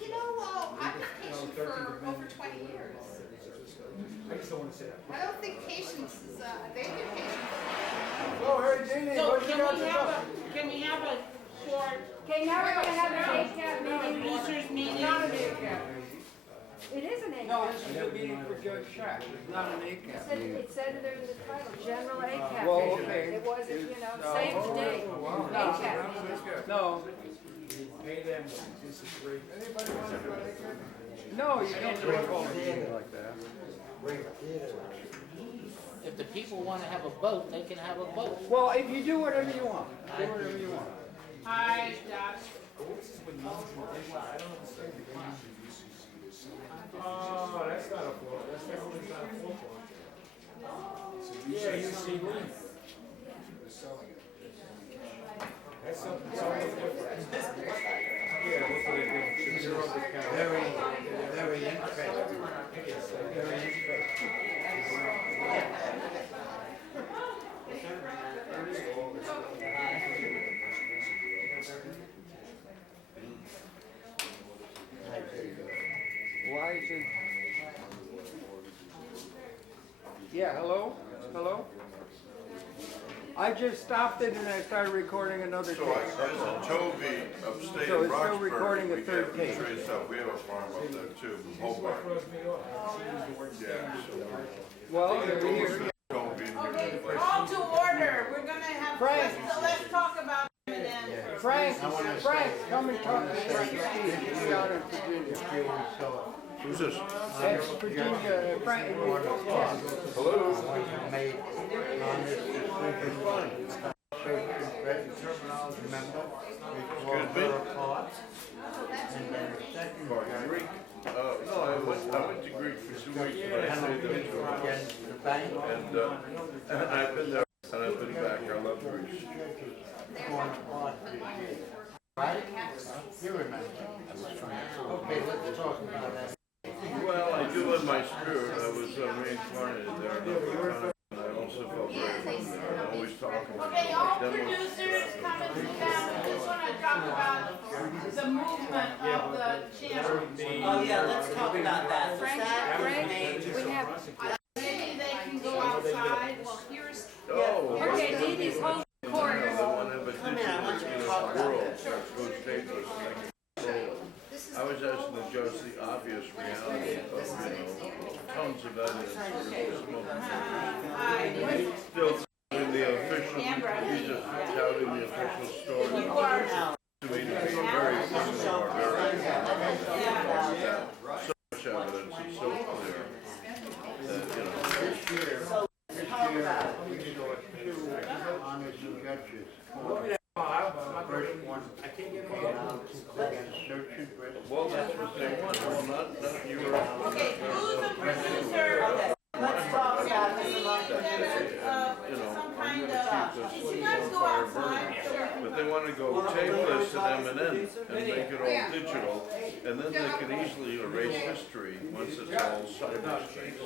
You know, well, I've been patient for over 20 years. I just don't want to say that. I don't think patience is, they've been patient. Oh, Harry Jeannie, So what you got to talk? can we have a short Okay, now we're gonna have an ACAP meeting. producers meeting? Not an ACAP. It is an No, ACAP. this is a meeting for Judge Shack, it's not an ACAP. It said it in the title, General ACAP. Well, meeting. okay. It wasn't, you know, No. same date, ACAP meeting. No, Pay them, this is great. Anybody want to go to no, you can't do a whole meeting like that. If the people want to have a boat, they can have a boat. Well, if you do whatever you want, do whatever you want. Hi, Josh. Oh, that's not a floor, that's definitely not a floor plan. Yeah, you see lean. That's something different. Yeah, look what they're doing. Zero the count. Very interesting. Very interesting. Why is it? Yeah, hello? Hello? I just stopped it and I started recording another So tape. as Toby upstate So in it's still Roxbury, recording a we third have tape. trace up. We have a farm up there too, Hobart. Throws me off. Yeah, so Well, you're we're here. almost Toby. Okay, call to order. We're gonna have, Frank. let's talk about it and then. Frank, come and talk to Steve. He's down in Virginia. Who's this? That's Virginia, Frank. Yes. Hello? Made on this decision. Remember? Excuse me? And then the second Greek? No, I went to Greek for 2 weeks, but I stayed there too. against the bank. And I've been there and I've been back. I love Greece. Going on this year. Right? You remember? Okay, let's talk about that. Well, I do in my spirit. I was reincarnated there another time. And I also felt very home there. I always talk about Okay, all demos. producers come and sit down. We just want to talk about the movement of the channel. Oh yeah, let's talk about that. Frank, we have, Maybe they can go outside. Well, here's, Oh. okay, Dee Dee's whole recording. Come in, I want you to talk about this. I was asking the judge the obvious reality of, tons of evidence for the smoke. Still in the official, he's just touting the official story. you are out. To me, to be very similar, very, so much evidence, it's so clear that, This year, we saw two honors and judges. First one came out against search and rescue. well, that's what they want, well, not you were. Okay, who's the producer? Okay, let's talk about this among Some kind of, did you guys go outside? But they want to go tableless and M&M and make it all digital, and then they can easily erase history once it's all cyberspace.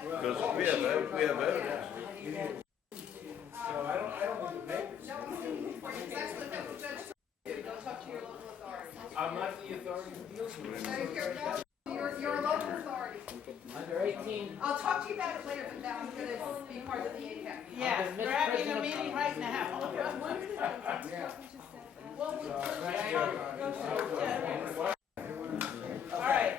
Because we have evidence. So I don't need the papers. That's what the federal judge told you. Don't talk to your local authority. I'm not the authority that deals with it. You're a local authority. Under 18. I'll talk to you about it later, but now I'm gonna be part of the ACAP. Yes, we're having a meeting right now. Well, all right.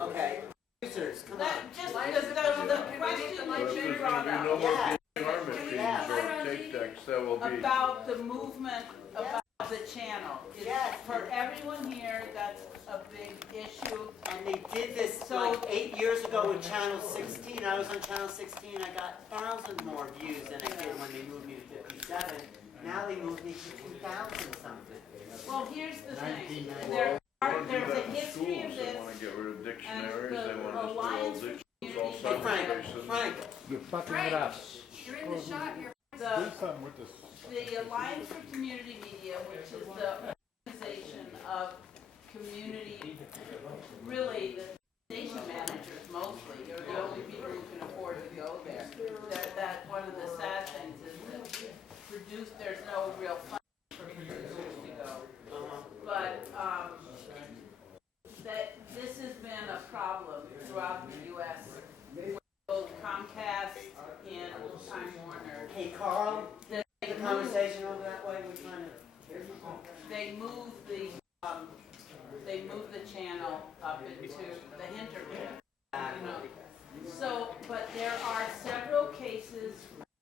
Okay, producers, come on. Just the question But that if you there's brought going to be up no more VR machines or tape decks, that will be. about the movement about the channel. It's Yes. for everyone here, that's a big issue. And they did this like 8 years ago with Channel 16. I was on Channel 16. I got 1,000 more views than I did when they moved me to 57. Now they moved me to 2,000 something. Well, here's the thing. They want to do There's a that in history of schools. They this. want to get rid of dictionaries, the they want to just do all Alliance for dictionaries, all Hey Frank, citations. Frank, You're fucking it up. You're in the shot, you're. The Alliance for Community Media, which is the organization of community, really the station managers mostly, are the only people who can afford to go there. That one of the sad things is that there's no real fund for producers to go. But moved the channel up into the hinterland, you know. So, but there are several cases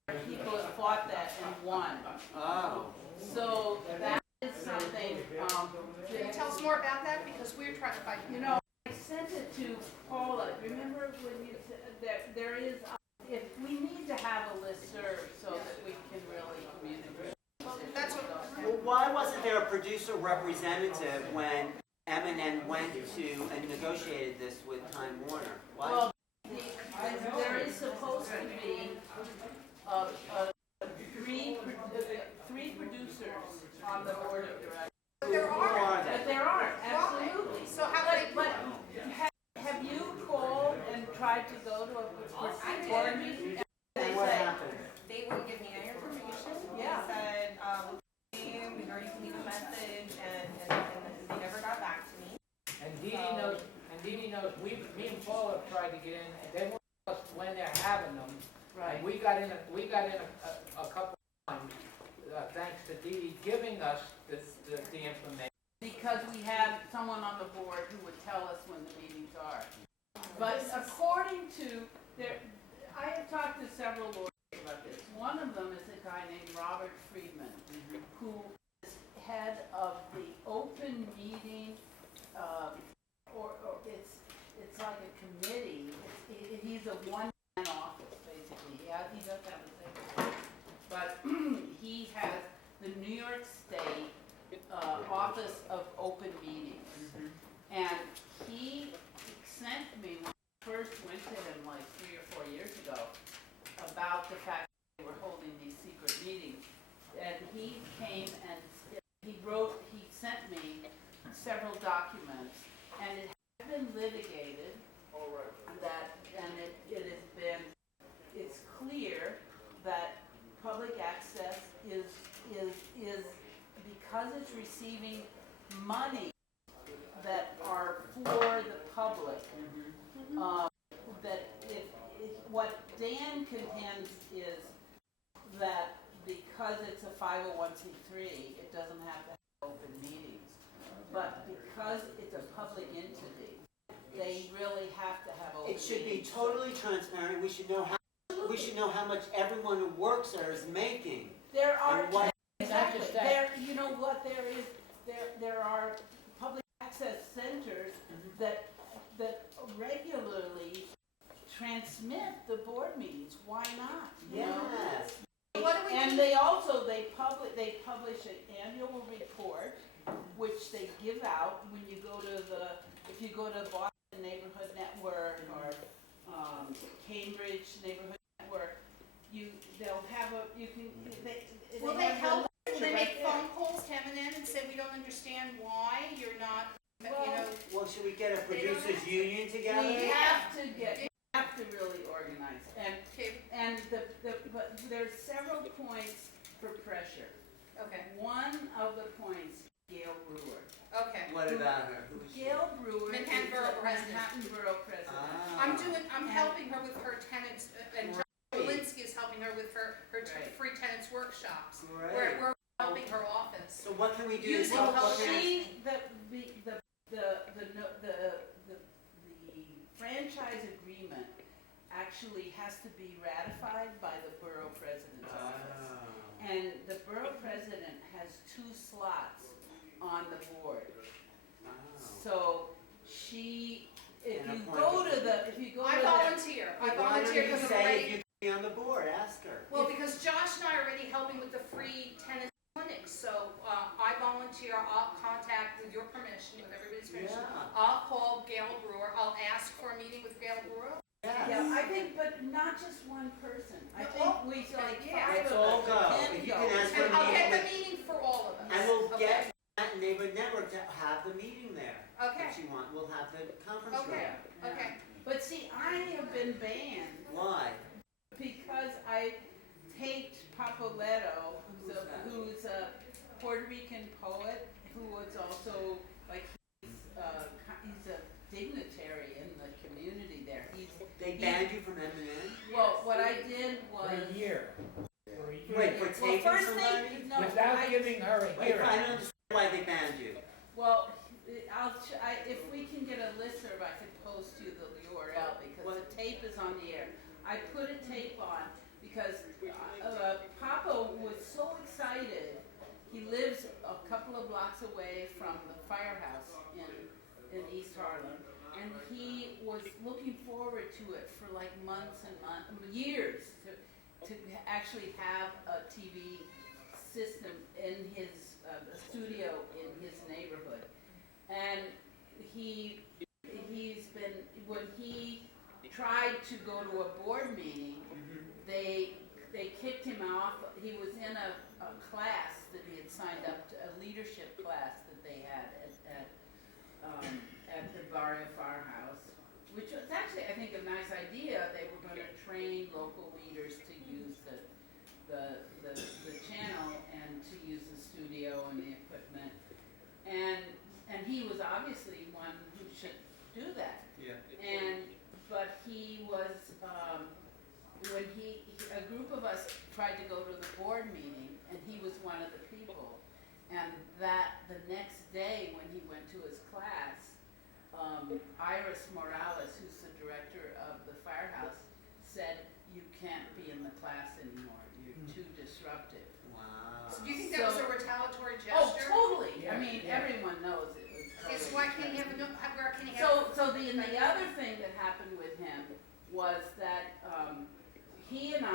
where people have fought that and won. Oh. So that is something, Can you tell us more about that? Because we're trying to find, you know, I sent it to Paula. Remember when you said that there is, if we need to have a listserv so that we can really communicate. that's what, Well, why wasn't there a producer representative when M&N went to and negotiated this with Time Warner? Why? Well, there is supposed to be three producers on the board of directors. but there Who are. are But they? there are, absolutely. So how But, they, but have you called and tried to go to a board meeting? And what happened? They wouldn't give me any information. Yeah. They said, we already leave a message, and they never got back to me. And Dee Dee knows, me and Paul have tried to get in, and they won't tell us when they're having them. Right. And we got in a couple of times, thanks to Dee Dee giving us the information. Because we have someone on the board who would tell us when the meetings are. But according to, I have talked to several lawyers about this. One of them is a guy named Robert Friedman, who is head of the open meeting, or it's like a committee. He's a one-man office, basically. He doesn't have a secretary. But he has the New York State Office of Open Meetings. And he sent me, when I first went to him like 3 or 4 years ago, about the fact that they were holding these secret meetings. And he came and he sent me several documents, and it has been litigated it's clear that public access is because it's receiving money that are for the public, what Dan contends is that because it's a 501c3, it doesn't have to have open meetings. But because it's a public entity, they really have to have open It should be meetings. totally transparent. We should know how much everyone who works there is making. There are, And what- exactly, Not just that. there, you know what, there are public access centers that regularly transmit the board meetings. Why not? You know? Yes. what do we And do? they also, they publish an annual report, which they give out when you go to if you go to Boston Neighborhood Network or Cambridge Neighborhood Network, they'll have Will they help? Will they make right phone calls to M&N and say, we don't understand why you're not, you know? Well, should we get a producers union together? We have to really organize, Okay, and but there's several points for pressure. okay, One of the points, Gail Brewer. okay. What about her? Who is she? Gail Brewer is Manhattan Borough the President. Manhattan Borough President. Ah. I'm helping her with her tenants, and John Walensky is helping her with her Right. free tenants workshops. Right. We're helping her office. So what can we do? Using What public can- the franchise agreement actually has to be ratified by the borough president's office. Ah. And the borough president has 2 slots on the board. Ah. So if And you go appointed. to the, I volunteer Why don't because you I'm say already, if you can be on the board? Ask her. well, because Josh and I are already helping with the free tenant clinics, so, I volunteer, I'll contact, with your permission, with everybody's permission, Yeah. I'll call Gail Brewer, I'll ask for a meeting with Gail Brewer. Yes. yeah, I think, but not just one person. I think we like Yeah. 5 Let's of all us go. can If you go. can ask And I'll get the with- meeting for all of us. And we'll Okay. get that neighborhood network to have the meeting there. Okay. If you want, we'll have the conference room. Okay, okay. But see, I have been banned Why? because I taped Papoletto, who's a Puerto Rican poet who was also like he's a dignitary in the community there. They banned you from M&N? Well, what I did was For a year. For a year. Wait, for well, taping first somebody? thing, no, Without giving her a Wait, I hearing. don't understand why they banned you. Well, if we can get a listserv, I could post you the URL because the tape is on the air. I put a tape on because Papa was so excited. He lives a couple of blocks away from the firehouse in East Harlem, and he was looking forward to it for like months and years to actually have a TV system in his studio in his neighborhood. And he's been, when he tried to go to a board meeting, they kicked him off. He was in a class that he had signed up to, a leadership class that they had at the Barrio Firehouse, which was actually, I think, a nice idea. They were going to train local leaders to use the channel and to use the studio and the equipment. And he was obviously one who should do that. Yeah. But he was, when a group of us tried to go to the board meeting, and he was one of the people. And that the next day when he went to his class, Iris Morales, who's the director of the firehouse, said, "You can't be in the class anymore. You're too disruptive." Wow. So do you think that was a retaliatory Oh, gesture? totally. I Yeah, mean, yeah. everyone knows it was totally. It's why can't he have where can he have? The other thing that happened with him was that he and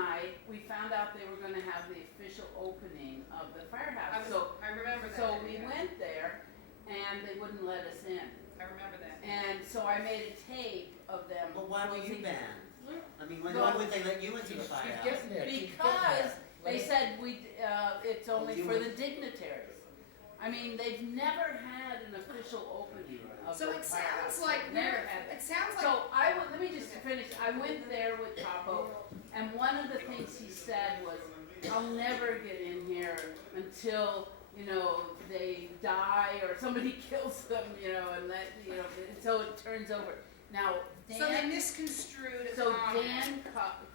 we found out they were going to have the official opening of the firehouse. I remember that. So we went there, and they wouldn't let us in. I remember that. And so I made a tape of them. But why were you closing- banned? I mean, why Well, would they let you into the firehouse? Because they said it's only for the dignitaries. I mean, they've never had an official opening of So the it firehouse. sounds like Never had that. it sounds like So let me just finish. I went there with Capo, and one of the things he said was, "I'll never get in here until, they die or somebody kills them, and so it turns over." Now, so they Dan, misconstrued a so comment. Dan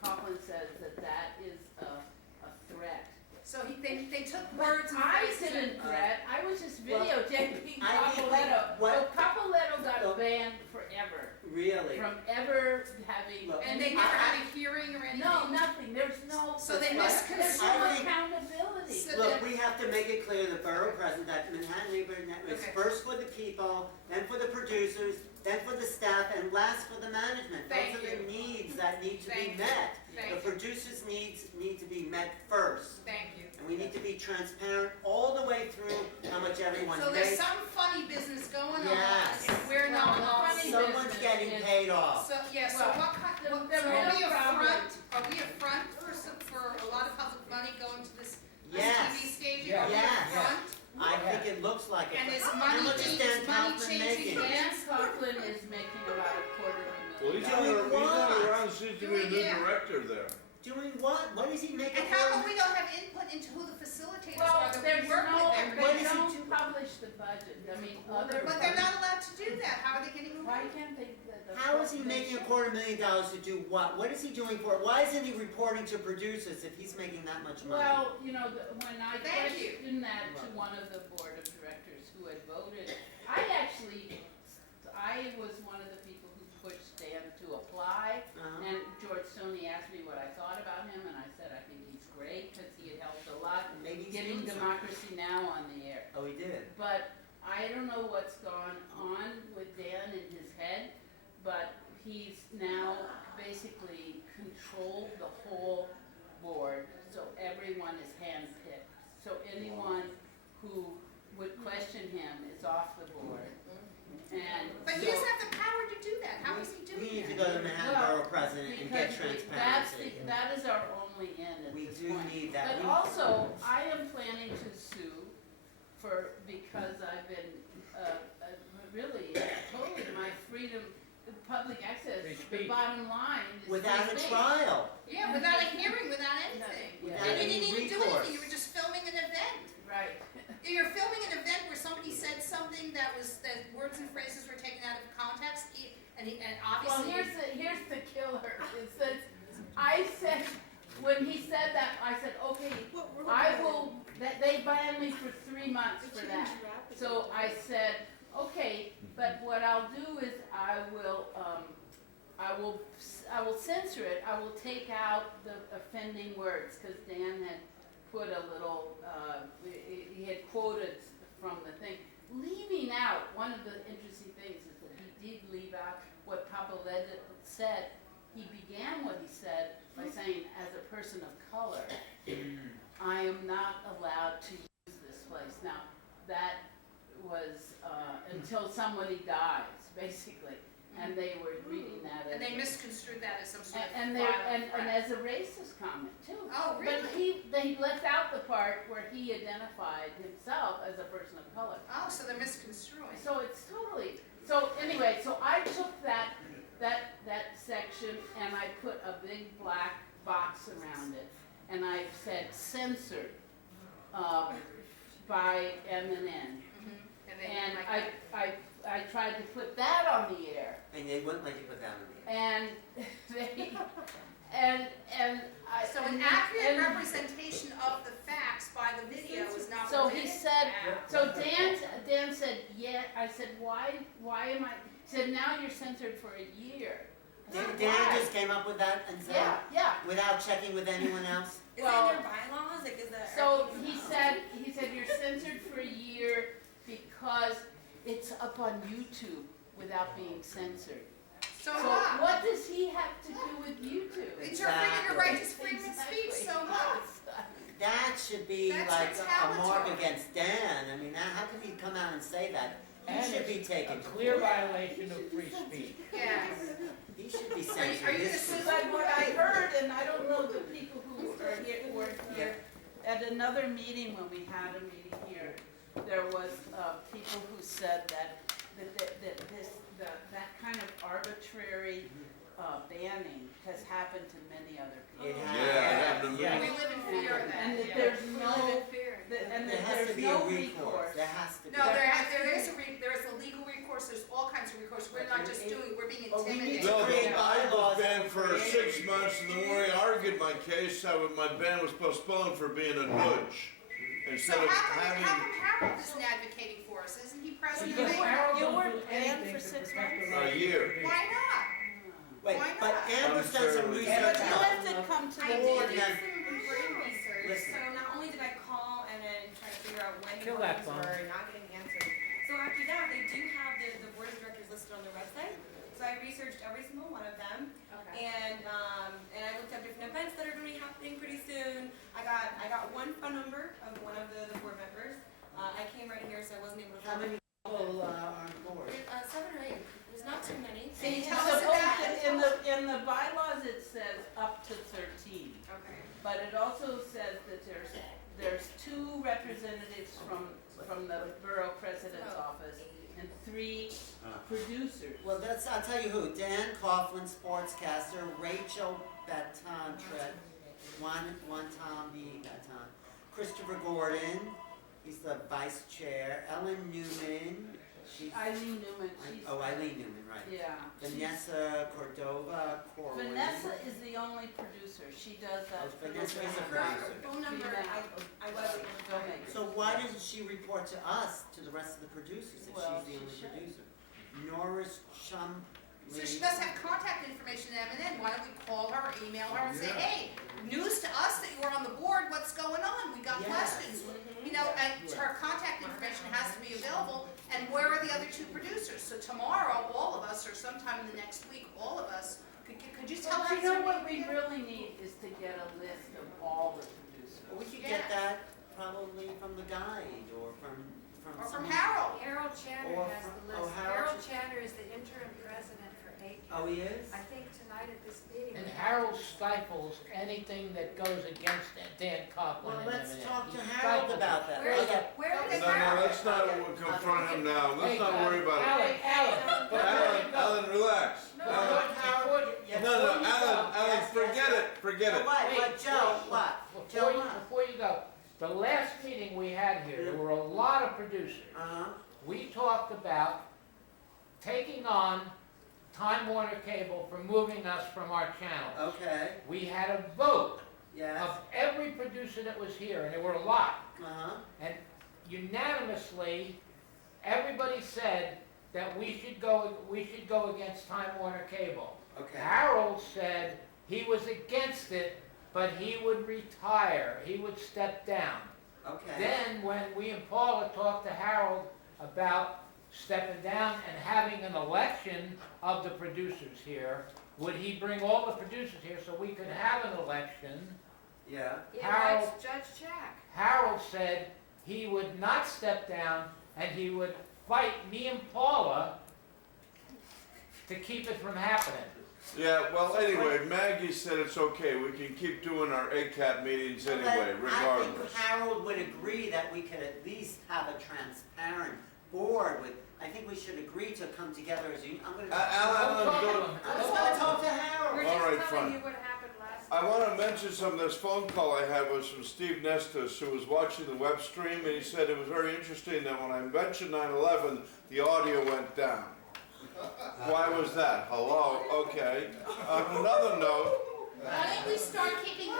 Coughlin says that is a threat. So they took words and I phrases didn't and- threat. I was just videotaping I think Capoletto. what- So Capoletto got So- banned forever Really? from ever having. Look, and they never had a hearing or anything. No, nothing. There's no. So they there's misconstrued. no I think- accountability. So Look, we have to make it clear, the borough president, that Manhattan Neighborhood Network is Okay. first for the people, then for the producers, then for the staff, and last for the management. Thank Those are the you. needs that need to Thank be you. met. Thank The you. producers' needs need to be met first. Thank you. And we need to be transparent all the way through how much everyone So there's makes. some funny business going Yes. on. We're Well, not the all. funny Someone's business getting is- paid off. So yeah. So Well, what kind? the So are real we a problem- front? Are we a front for a lot of public money going to this Yes. TV station? Yeah. Are we a Yes. front? I think it looks like it. And is How money much is being- Dan is money Kaufman changing making? Dan Coughlin is making about Well, $250,000. he's not around, seems to be a new Yeah. director there. Doing what? What is he making? And how come we don't have input into who the facilitators Well, are that there's we work no, with every What they is he don't publish the budget. I mean, other. But they're not allowed to do that. How are they getting Why away? can't they? How is he making $250,000 to do what? What is he doing for it? Why isn't he reporting to producers if he's making that much money? Well, when I Thank you. questioned that to one of the board of directors who had voted, I was one of the people who pushed Dan to apply. Uh-huh. And George Stoney asked me what I thought about him, and I said I think he's great because he had helped a lot Maybe he's getting doing something. Democracy Now! On the air. Oh, he did. But I don't know what's gone on with Dan in his head, but he's now basically controlled the whole board, so everyone is handpicked. So anyone who would question him is off the board. And But he so- doesn't have the power to do that. How is he We doing need to that? go to the Manhattan Well, Borough President and get because transparency. that is our only end at We this do point. need that. But We- also, I am planning to sue because I've been, really, totally my freedom, public access, Free the speech. bottom line is Without free a speech. trial. Yeah, without a hearing, without anything. Yeah. Without And you any didn't even do recourse. anything. You were just filming an event. Right. You're filming an event where somebody said something that words and phrases were taken out of context, and Well, obviously. here's the killer, is that I said, when he said that, I said, okay, I will, that they banned me for 3 months for that. So I said, okay, but what I'll do is I will censor it. I will take out the offending words, because Dan had put a little, he had quoted from the thing. Leaving out, one of the interesting things is that he did leave out what Papa Led said. He began what he said by saying, as a person of color, I am not allowed to use this place. Now, that was until somebody dies, basically. And they were reading that. And they misconstrued that as some sort of and violent threat. as a racist comment, too. Oh, really? But they left out the part where he identified himself as a person of color. Oh, so they're misconstruing. So it's totally, so anyway, so I took that section and I put a big black box around it. And I said censored by M&N. And I tried to put that on the air. And they wouldn't let you put that on the air. And they, and I. So an accurate representation of the facts by the video is not So permitted? he said, so Dan said, yeah, I said, why am I, he said, now you're censored for a year. I said, Dan "Why?" just came up with that and said, Yeah. without checking with anyone else? Is Well, that in their bylaws? Like, is that? So he said you're censored for a year because it's up on YouTube without being censored. So So what? what does he have to do with YouTube? It's your freedom to write his freedom of speech, so what? That should be That's like a mark retaliatory. against Dan. I mean, how could he come out and say that? He And should be it's taken a to clear court. violation of free speech. Yes. He should be Are censored. you This gonna is- sue But what I heard, and I don't know the people who are here, weren't here, at another meeting, when we had a meeting here, there was people who said that kind of arbitrary banning has happened to many other people. It has. Yeah, I have the We movie. live in fear of that. And that there's no, and There that has to there's be a no recourse. recourse. There has to be. No, there is a legal recourse, there's all kinds of recourse, we're not just doing, we're being But we need intimidated. to No, create I bylaws was banned that for create- 6 months, and the more I argued my case, my ban was postponed for being a nudge. So Instead of how come having Harold isn't advocating for us, isn't he president of Because the board? Harold You will were do banned anything for to 6 protect the months? rights of A year. the Why not? Wait, Why but not? Amber's done some Unfairly. research. But you out have to on the come to I the did board do then. some brain research, Listen. so not only did I call and then try to figure out when the Kill that questions phone. were not getting answered. So after that, they do have the board of directors listed on their website. So I researched every single one of them, and I looked up different events that are going to be happening pretty soon. I got one phone number of one of the board members. I came right here, so I wasn't able to. How many people are on board? 7 or 8. There's not too many. Can you It's tell us supposed about to- in the bylaws, it says up to 13. Okay. But it also says that there's 2 representatives from the borough president's office and 3 producers. Well, I'll tell you who. Dan Coughlin, sportscaster. Rachel Baton, Juan Tomby Baton. Christopher Gordon, he's the vice chair. Ellen Newman, she's... Eileen Newman, Eileen Newman, right. yeah. Vanessa Cordova Corwin. Vanessa is the only producer. She does that. Oh, Vanessa is a Her producer. phone number, I was able to Donate. So why doesn't she report to us, to the rest of the producers, if Well, she's the only she should. producer? Norris Chum. So she does have contact information at M&N, why don't we call her or email her and say, hey, news to us that you were on the board, what's going on, we got Yes. questions. You know, and her contact information has to be available, and where are the other 2 producers? So tomorrow, all of us, or sometime in the next week, all of us, could you tell But us? you know what we really need is to get a list of all the producers. Well, we could get that probably from the guide or from Or from someone- Harold? Harold Chatter Or has from- the oh, list. Harold Harold Chatter is the interim president for ACAP. Oh, he is? I think tonight at this meeting. And Harold stifles anything that goes against Dan Coughlin Well, and let's M&M. talk to He Harold stifles about it. that. Where, Okay. where is No, Harold? let's not confront him now. Let's not worry about it. Alan, Alan, relax. Alan, Alan, forget it. What, Joe, what? Joe, what? Before you go, the last meeting we had here, there were a lot of producers. Uh-huh. We talked about taking on Time Warner Cable for moving us from our channel. Okay. We had a vote Yes. of every producer that was here, and there were a lot, Uh-huh. and unanimously, everybody said that we should go against Time Warner Cable. Okay. Harold said he was against it, but he would retire, he would step down. Okay. Then, when we and Paula talked to Harold about stepping down and having an election of the producers here, would he bring all the producers here so we could have an election? Yeah. He Harold- likes Judge Jack. Harold said he would not step down and he would fight me and Paula to keep it from happening. Yeah, well, anyway, Maggie said it's okay, we can keep doing our ACAP meetings Well, anyway, then, regardless. I think Harold would agree that we could at least have a transparent board with, I think we should agree to come together as a union. I'm gonna. Alan, I just wanna talk to Harold. We're All right, just telling fine. you what happened last I time. want to mention some of this phone call I had was from Steve Nestus, who was watching the web stream, and he said it was very interesting that when I mentioned 9/11, the audio went down. Why was that? Hello? Okay. On another note, Why don't we start keeping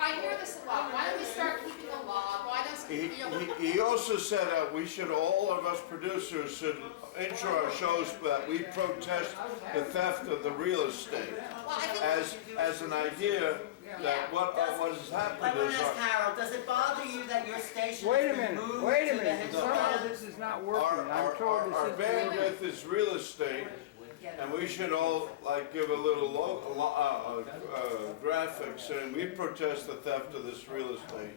I hear this a lot, why don't we start keeping a log, why doesn't, he also said that we should, all of us producers should intro our shows that we protest the theft of the real estate. well, I think. As an idea that what has I happened wanna is ask Harold, does it bother you that your station Wait has a been minute, moved wait a to the minute, some of historic? this is not working, I'm our told this is. bandwidth is real estate, and we should all like give a little graphic saying we protest the theft of this real estate.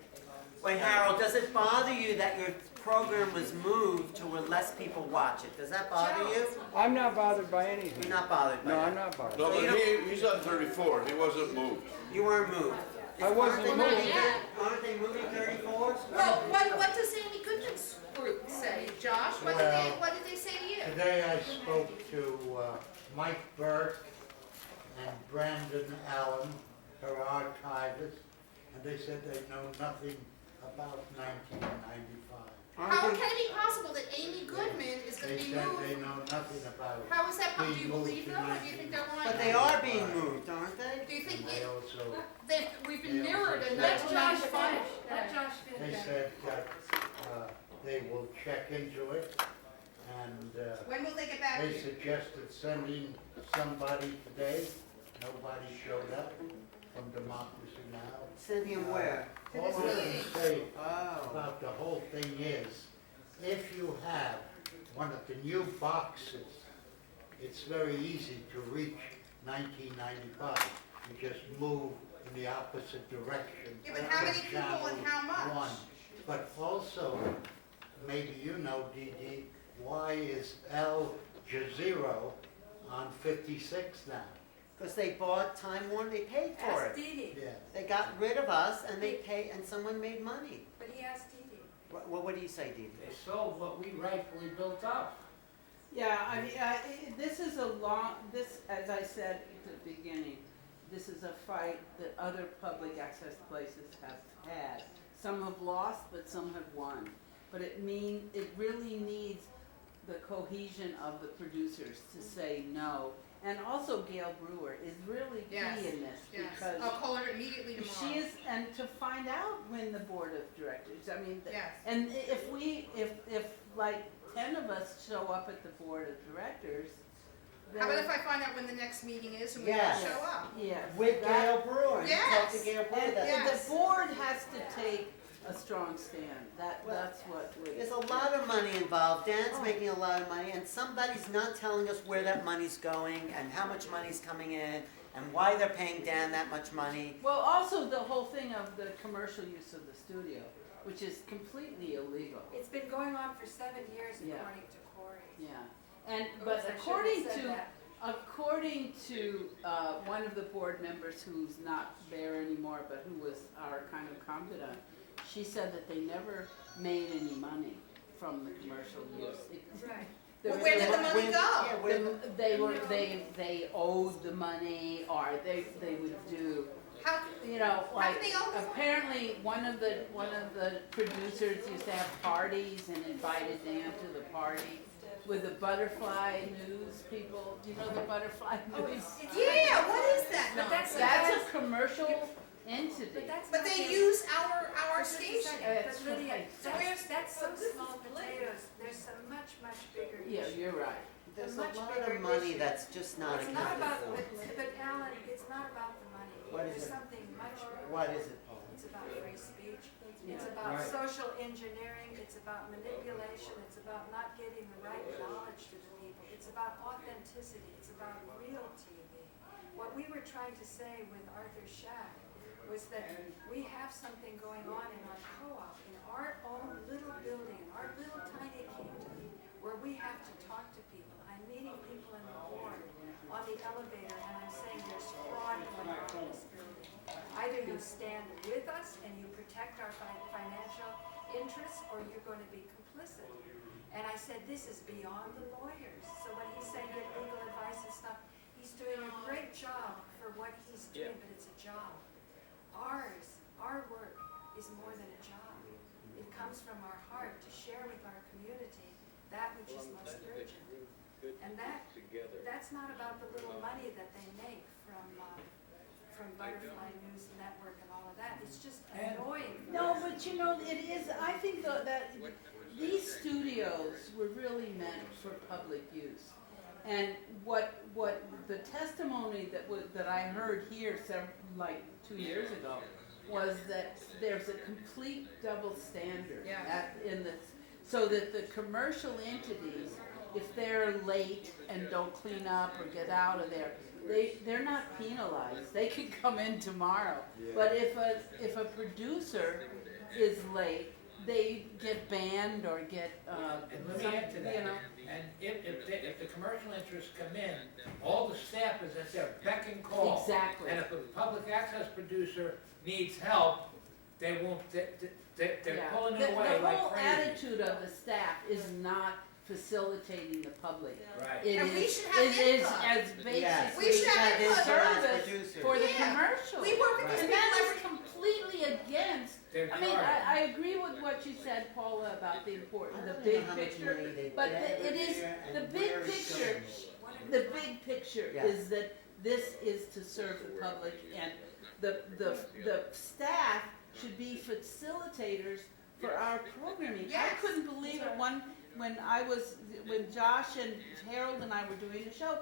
Wait, Harold, does it bother you that your program was moved to where less people watch it? Does that bother you? I'm not bothered by anything. You're not bothered by No, that? I'm not bothered. No, So you but he's on 34, he wasn't moved. You weren't moved? I wasn't Aren't they moved. moving- Aren't they moving 34s? Well, what does Amy Goodman's group say, Josh? What did they say to you? Today I spoke to Mike Burke and Brandon Allen, her archivist, and they said they know nothing about 1995. How can it be possible that Amy Goodman is gonna They be said moved? they know nothing about it. How is that, do you Being moved believe to them, or do you think they're lying? But they are being moved, aren't they? Do you think And they also, we've been mirrored in Let that Josh finish. finish, let Josh they finish. said that they will check into it, and When will they get back to they you? suggested sending somebody today. Nobody showed up from Democracy Now! Send him where? All I can say Oh. about the whole thing is, if you have one of the new boxes, it's very easy to reach 1995. You just move in the opposite direction. Yeah, but how many from people and channel how much? 1. But also, maybe you know, Dee Dee, why is Al Jazeera on 56 now? Because they bought Time Warner, they paid for Ask it. Dee Dee, Yeah. They got rid of us and they paid, and someone made money. but he asked Dee Dee. What do you say, Dee? They sold what we rightfully built up. Yeah, I mean, this is a long, as I said at the beginning, this is a fight that other public access places have had. Some have lost, but some have won. But it really needs the cohesion of the producers to say no. And also Gail Brewer is really key Yes, in this Yes, because I'll call her immediately tomorrow. she is, and to find out when the board of directors, I mean, Yes. and if like 10 of us show up at the board of directors, How about then- if I find out when the next meeting is and we all Yes. show up? Yes. With that- Gail Brewer. You talk to Yes. Gail Brewer. And Yes. the board has to take a strong stand. That's what we. There's a lot of money involved. Dan's making a lot of money, and somebody's not telling us where that money's going and how much money's coming in and why they're paying Dan that much money. Well, also the whole thing of the commercial use of the studio, which is completely illegal. It's been going on for 7 years Yeah. according to Corey. Yeah. And, Oops, but I shouldn't according have said to, that. according to one of the board members who's not there anymore, but who was our kind of confidant, she said that they never made any money from the commercial use. Right. Well, where did the money go? Yeah, when- They owed the money, or they would do, How, you know, How like, can they owe the money? apparently, one of the producers used to have parties and invited Dan to the party with the butterfly news people. Do you know the butterfly news? yeah, what is that But nonsense? That's a commercial entity. But they use our station. That's But Lydia, right. that's so small potatoes, there's some much, much bigger Yeah, issues. you're right. There's a much lot bigger of money issue. that's just not It's not accounted about, for. but Alan, it's not about the money. What is There's it? something much bigger. What is it, Paul? It's about free speech, Yeah. it's about Right. social engineering, it's about manipulation, it's about not getting the right knowledge to the people, it's about authenticity, it's about real TV. What we were trying to say with Arthur Shack was that we have something going on in our co-op, in our own little building, in our little tiny kingdom, where we have to talk to people. I'm meeting people in the board on the elevator, and I'm saying there's fraud going on in this building. Either you stand with us and you protect our financial interests, or you're going to be complicit. And I said, this is beyond the lawyers. So when he's saying get legal advice and stuff, he's doing a great job for what he's doing, but it's a job. Our work is more than a job. It comes from our heart to share with our community that which is most urgent. And that's not about the little money that they make from Butterfly News Network and all of that. It's just annoying. No, but you know, it is, I think though that these studios were really meant for public use. And what the testimony that I heard here like 2 years ago was that there's a complete double standard so that the commercial entities, if they're late and don't clean up or get out of there, they're not penalized. They can come in tomorrow. But if a producer is late, they get banned or get And let me add to that. you know. And if the commercial interests come in, all the staff is at their beck and call. Exactly. And if a public access producer needs help, they won't, they're pulling it away The like whole crazy. attitude of the staff is not facilitating the public. Right. It And we is- should have it is input. as Yes, We basically should have a input. service Producers. for the Yeah. commercial. We work with these And people that is every. completely against, They're I mean, charged. I agree with what you said, Paula, about the I important, the don't know big how much picture. money they but get it is here and the big where it's picture. going. The big picture Yeah. is that this is to serve the public, and the staff should be facilitators for our programming. Yes. I couldn't believe it when Josh and Harold and I were doing the show,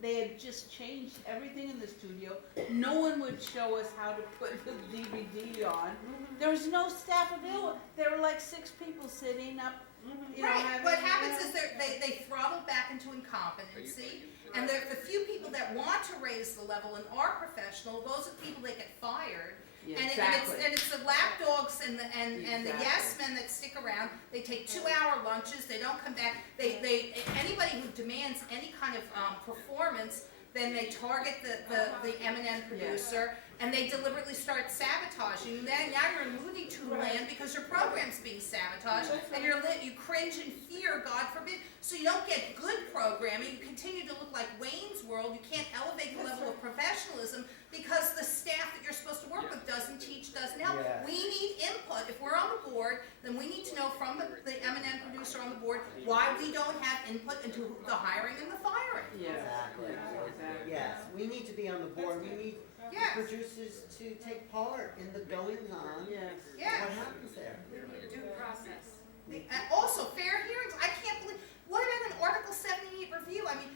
they had just changed everything in the studio. No one would show us how to put the DVD on. There was no staff available. There were like 6 people sitting up, you know, Right, having, what you happens know- is they throttle back into incompetency, and the few people that want to raise the level and are professional, those are the people that get fired. Yeah, And exactly. it's the lapdogs and the Exactly. yes men that stick around. They take 2-hour lunches, they don't come back. Anybody who demands any kind of performance, then they target the M&M producer, and they deliberately start sabotaging. Then now you're in Looney Tune land because your program's being sabotaged, and you cringe in fear, God forbid. So you don't get good programming. You continue to look like Wayne's World. You can't elevate the level of professionalism because the staff that you're supposed to work with doesn't teach, doesn't help. Yeah. We need input. If we're on the board, then we need to know from the M&M producer on the board why we don't have input into the hiring and the firing. Yeah, Exactly. yeah, exactly. Yes, we need to be on the board. We need Yes. producers to take part in the goings on. Yes. Yes. What happens there? Due process. And also, fair hearings. I can't believe. What about an Article 78 review? I mean,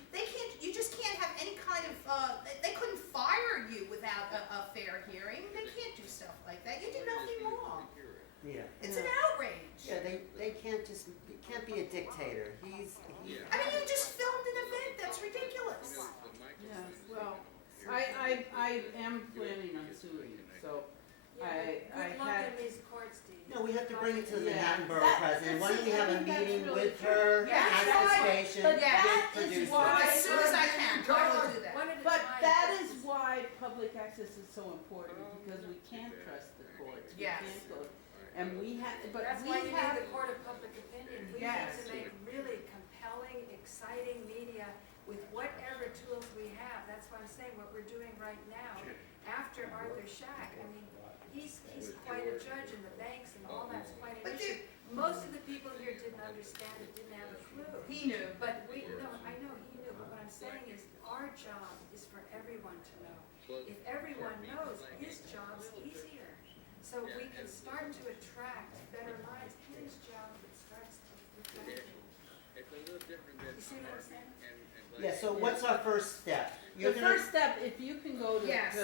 you just can't have any kind of. They couldn't fire you without a fair hearing. They can't do stuff like that. You did nothing wrong. Yeah. It's an outrage. Yeah, they can't be a dictator. I mean, you just filmed an event. That's ridiculous. Yeah, well, I am planning on suing, so I Good luck had. in these courts, Dee. No, we have to bring it to the Yeah. Manhattan Borough That- President. Why don't we see, I have a think that's meeting really with true. her Yeah, at that's the why- station but with that is producers? why- As soon as I can, I will do that. One at a But time. that is why public access is so important, because we can't trust the courts. We Yes. can't go, and we have, but That's we why you have. need the court of public opinion. We Yes. need to make really compelling, exciting media with whatever tools we have. That's why I'm saying what we're doing right now. After Arthur Shack, I mean, he's quite a judge in the banks and all that's quite an But issue. Most of the people here didn't understand it, didn't have a clue. He knew. But I know he knew, but what I'm saying is our job is for everyone to know. If everyone knows, his job so we can start to attract better minds. His job, it starts to attract. You see what I'm saying? Yeah, so what's our first step? The first step, if you can go to, Yes.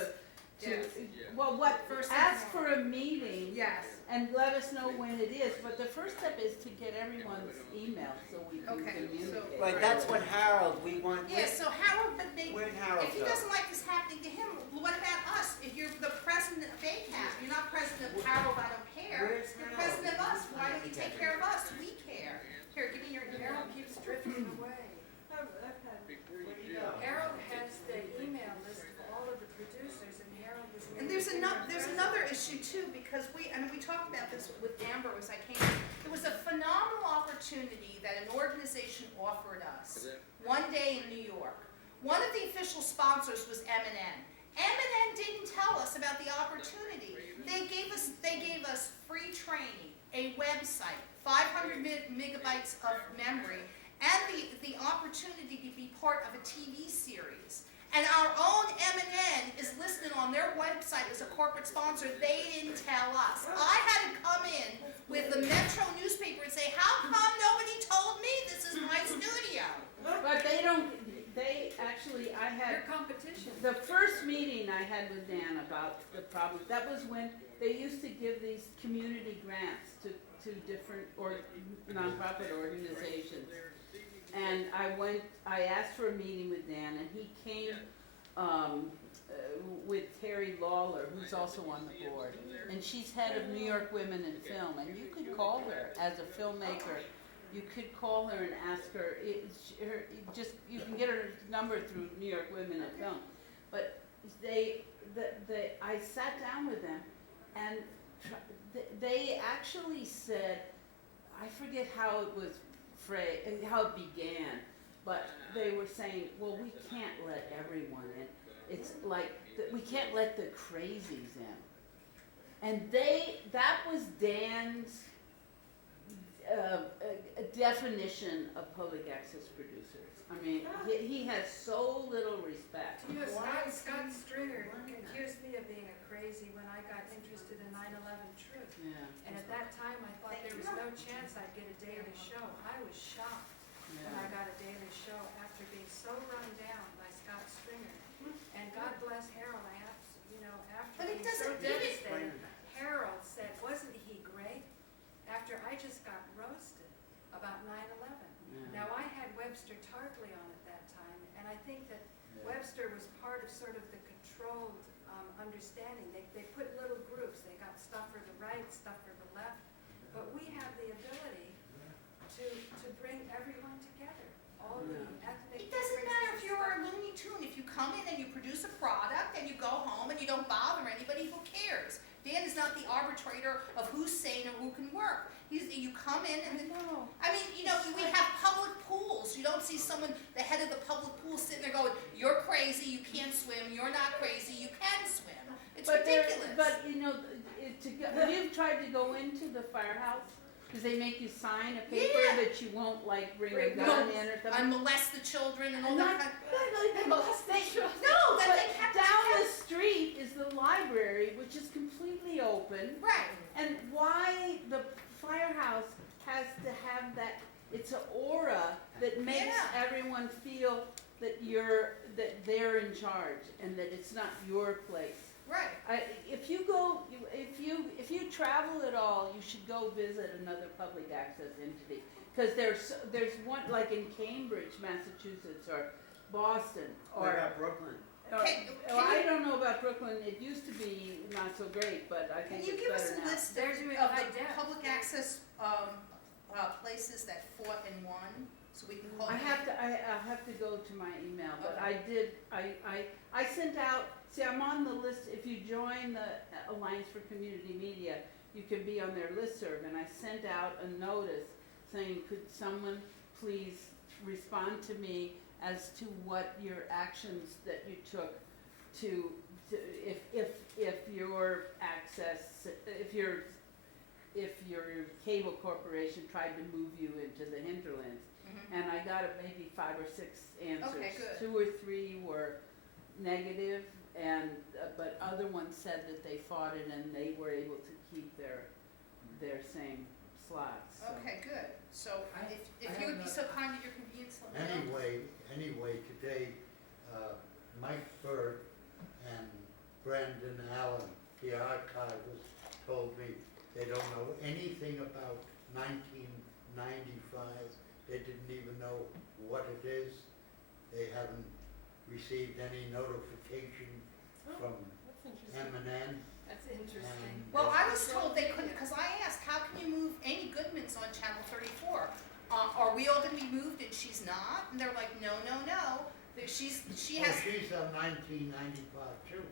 Yes. well, what, First ask and for a meeting. Yes. And let us know when it is, but the first step is to get everyone's email so we can Okay, communicate. Right, that's what Harold, we want. Yeah, so Harold, but they, Where'd Harold if he go? doesn't like this happening to him, what about us? If you're the president of ACAP, you're not president of Harold, I don't care. Where's You're Harold? president of us, why don't you take care of us? We care. Here, give me your Harold keeps drifting away. Harold has the email list of all of the producers, and Harold was. And there's another issue too, because we talked about this with Amber as I came. It was a phenomenal opportunity that an organization offered us one day in New York. One of the official sponsors was M&N. M&N didn't tell us about the opportunity. They gave us free training, a website, 500 megabytes of memory, and the opportunity to be part of a TV series. And our own M&N is listed on their website as a corporate sponsor. They didn't tell us. I had to come in with the Metro newspaper and say, how come nobody told me this is my studio? But they don't, they actually, I had, Your competition. the first meeting I had with Dan about the problem, that was when they used to give these community grants to different nonprofit organizations. And I asked for a meeting with Dan, and he came with Terry Lawler, who's also on the board. And she's head of New York Women in Film, and you could call her as a filmmaker. You could call her and ask her, you can get her number through New York Women in Film. But I sat down with them, and they actually said, I forget how it was how it began, but they were saying, well, we can't let everyone in. It's like, we can't let the crazies in. And that was Dan's definition of public access producers. I mean, he has so little respect. You know, Scott Stringer accused me of being a crazy when I got interested in 9/11 Truth. Yeah. And at that time, I thought there was no chance I'd get a daily show. I was shocked when I got a daily show after being so run down by Scott Stringer. And God bless Harold. After But it being so doesn't even- devastated, Harold said, wasn't he great? After I just got roasted about 9/11. Now, I had Webster Tarpley on at that time, and I think that Webster was part of sort of the controlled understanding. They put little groups. They got stuff for the right, stuff for the left. But we have the ability to bring everyone together. All the ethnic It doesn't matter if you're a Looney Tune. If you come in and you produce a product and you go home and you don't bother anybody, who cares? Dan is not the arbitrator of who's sane or who can work. You come in and we have public pools. You don't see the head of the public pool sitting there going, "You're crazy. You can't swim. You're not crazy. You can swim." It's ridiculous. But have you tried to go into the firehouse? Because they make you sign a paper that you won't bring a gun in or something. Molest the children and all And that. No, but down the street is the library, which is completely open. Right. And why the firehouse has to have that, it's an aura that makes everyone feel that they're in charge and that it's not your place. Right. If you travel at all, you should go visit another public access entity. Because there's one, like in Cambridge, Massachusetts, or Boston, What about Brooklyn? I don't know about Brooklyn. It used to be not so great, but I think Can you it's give us better a now. list They're doing of high the def. public access places that fought and won, so we can call I them? I'll have to go to my email, but Okay. I sent out, see, I'm on the list. If you join the Alliance for Community Media, you can be on their listserv, and I sent out a notice saying, could someone please respond to me as to what your actions that you took to if your access, if your cable corporation tried to move you into the hinterlands. Mhm. And I got maybe 5 or 6 answers. Okay, good. 2 or 3 were negative, but other ones said that they fought it and they were able to keep their same slots, so. Okay, good. So if you would be so kind at your convenience, let me know. Anyway, today, Mike Bird and Brandon Allen, the archivist, told me they don't know anything about 1995. They didn't even know what it is. They haven't received any notification from M&N. That's interesting. Well, I was told they couldn't, because I asked, how can you move Amy Goodman's on Channel 34? Are we all gonna be moved and she's not? And they're like, no, that she has, She's on 1995 too.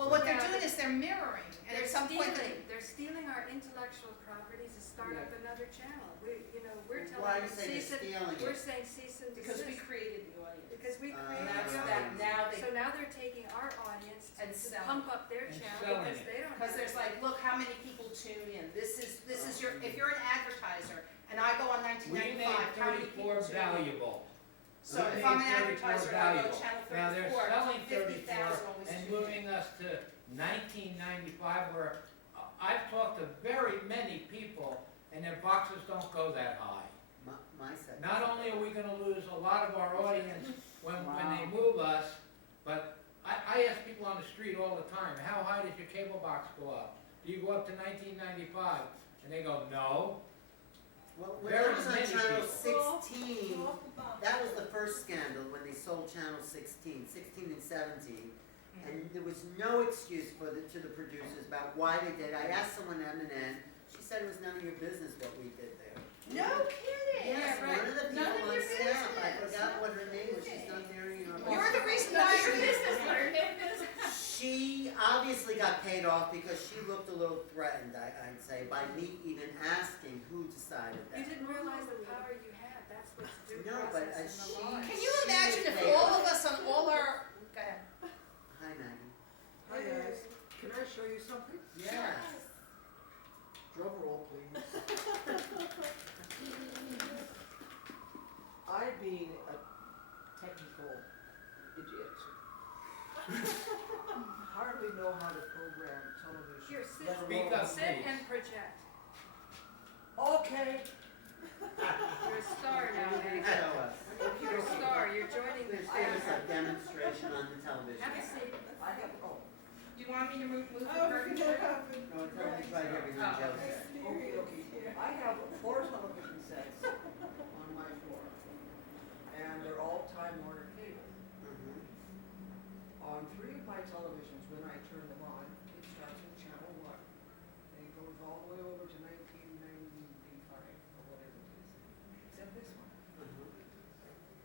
well, what they're doing is they're mirroring, and at some point, They're stealing our intellectual property to start up another channel. We're Why telling do you them say cease they're and, stealing we're it? saying cease and Because we desist. created the audience. Because we created That's the that audience. now they, So now they're taking our audience And to selling pump up their And channel selling because it. they don't. because have there's it. like, look how many people tune in. This is your, if you're an advertiser, and I go on We made 1995, how many people 34 tune in? valuable. So We if I'm an made 34 advertiser, and I go valuable. Channel Now they're 34, selling 50,000 always 34 and tune in. moving us to 1995 where I've talked to very many people and their boxes don't go that high. My second. Not only are we gonna lose a lot of our audience when they move us, but I ask people on the street all the time, how high does your cable box go up? Do you go up to 1995? And they go, no. Well, when Very I was on many Channel people. 16, that was the first scandal when they sold Channel 16 and 17. And there was no excuse to the producers about why they did. I asked someone at M&N, she said it was none of your business what we did there. No kidding. Yes, Yeah, right. one of the None people of on your staff, I business. forgot what her name was, she's not there anymore. You're the reason why your business learned. She obviously got paid off because she looked a little threatened, I'd say, by me even asking who decided that. You didn't realize the power you had. That's what's due No, but, process in the she- law. Can you imagine if all of us on all our, go ahead. Hi, Maggie. Hi guys, can I show you something? Yes. Drum roll, please. I, being a technical idiot, hardly know how to program television. Here, sit, let Speak alone- up. sit and project. Okay. You're a star now, man. Show us. You're a star. You're joining the There's a demonstration on the television. Have a seat. I have, oh, Do you want me to move the curtain? No, it's right here behind Joe's head. okay, okay. I have 4 television sets on my floor, and they're all Time Warner cable. Mhm. On 3 of my televisions, when I turn them on, it starts in channel 1. And it goes all the way over to 1995 or whatever it is. Except this one. Mhm.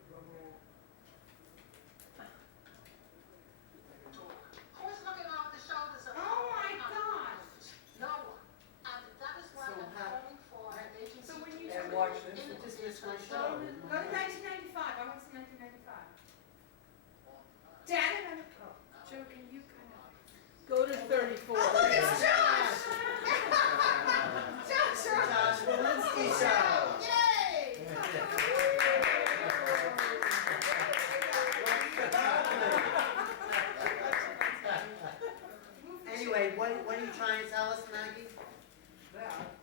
Drum roll. Who's looking over the shoulders of? Oh my gosh. No one. And that is why So I'm how- calling for an agency. So when you And watch this. Just this one show. Go to 1995, I want to see 1995. Dad, Joe, can you kind of? Go to 34. oh, look, it's Josh! Josh, Josh Walensky Show. Yay! Anyway, what are you trying to tell us, Maggie? That.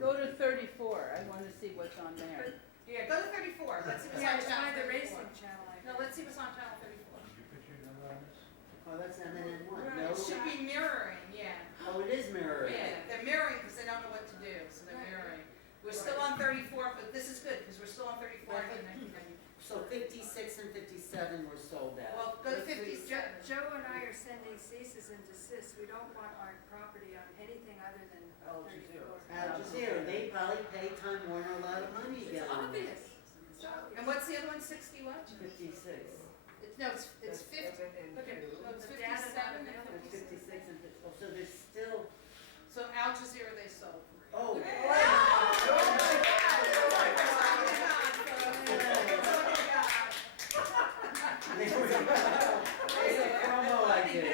Go to 34, I wanna see what's on there. Yeah, go to 34, let's see what's Yeah, on it's channel by the 34. racing channel. I No, let's see what's on channel 34. Did you put your number on this? Oh, that's M&N one. It No. should be mirroring, yeah. Oh, it is mirroring. Yeah, they're mirroring because they don't know what to do, so they're mirroring. We're still on 34, but this is good because we're still on 34 in 1990. So 56 and 57 were sold out. Well, go to 57. Joe and I are sending ceases and desists. We don't want our property on anything other than Al 34. Al Jazeera, they probably pay Time Warner a lot of money to get It's on this. obvious. It's obvious. And what's the other one, 60 what? 56. No, it's 50. Look at, no, it's The data's 57 not and available. 56. 56 and 50. Oh, so there's still. So Al Jazeera they sold. Oh. There's a promo I did.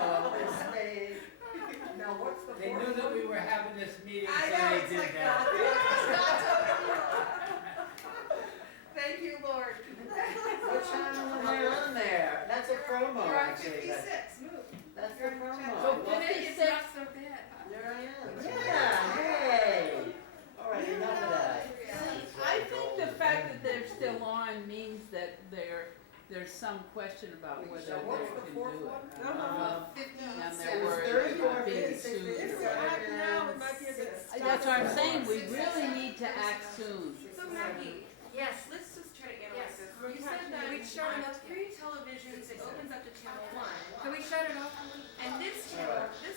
Oh, mistake. Now, what's the They 4th knew that one? we were having this meeting, I so know, they it's did like that. Thank you, Lord. What channel am I some question about whether So they what's the can fourth do one? it. No, no, no. And It they're was worried 30 about or being 56, sued. If we or whatever. act now, it might be a bit. That's what I'm saying, we really need to act soon. So Maggie, Yes. let's just try to analyze Yes. this. You said that We shut it on off. free televisions, it opens up to channel 1. Can we shut it off? And this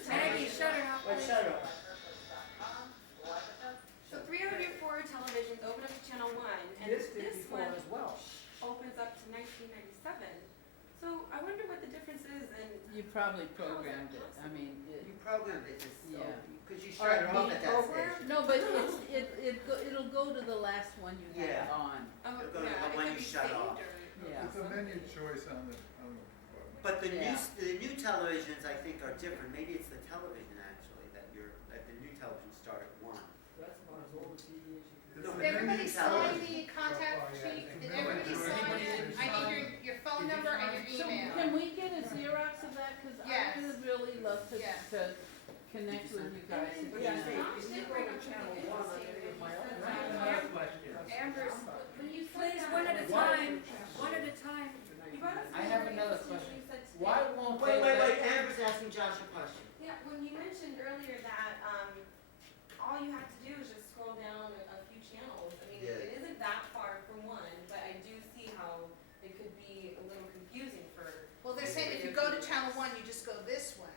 Maggie, television, shut it off. Let's please. shut it off. so 3 out of your 4 televisions open up to channel 1, and This did this before one as well. opens up to 1997. So I wonder what the difference is in. You probably programmed it, I mean, You programmed it, Yeah. because you Or shut it off the at that program? station. no, but it'll go to the last one you have Yeah. on. Oh, You're gonna yeah, go it when could you be shut saved off. or. Yeah. It's a menu choice on the button. But the Yeah. new televisions, I think, are different. Maybe it's the television actually that the new televisions start at 1. That's about as old a TV as you can. No, Did the everybody new sign television. the contact sheet? Did everybody sign it? I need your phone number and your So email. can we get a Xerox of that? Cause Yes. I would really love to, Yes. to connect with you guys. And if But you you know. see, if you go to channel 1 on any of my other. I have another question. Amber's, When you said please, that- one at a time, one at a time. You brought up I have something another very question. interesting. You said Why today- won't they Wait, let? Amber's asking Josh a question. Yeah, when you mentioned earlier that all you have to do is just scroll down a few channels. I mean, Yeah. it isn't that far from one, but I do see how it could be a little confusing for. Well, they're saying if you go to channel 1, you just go this way,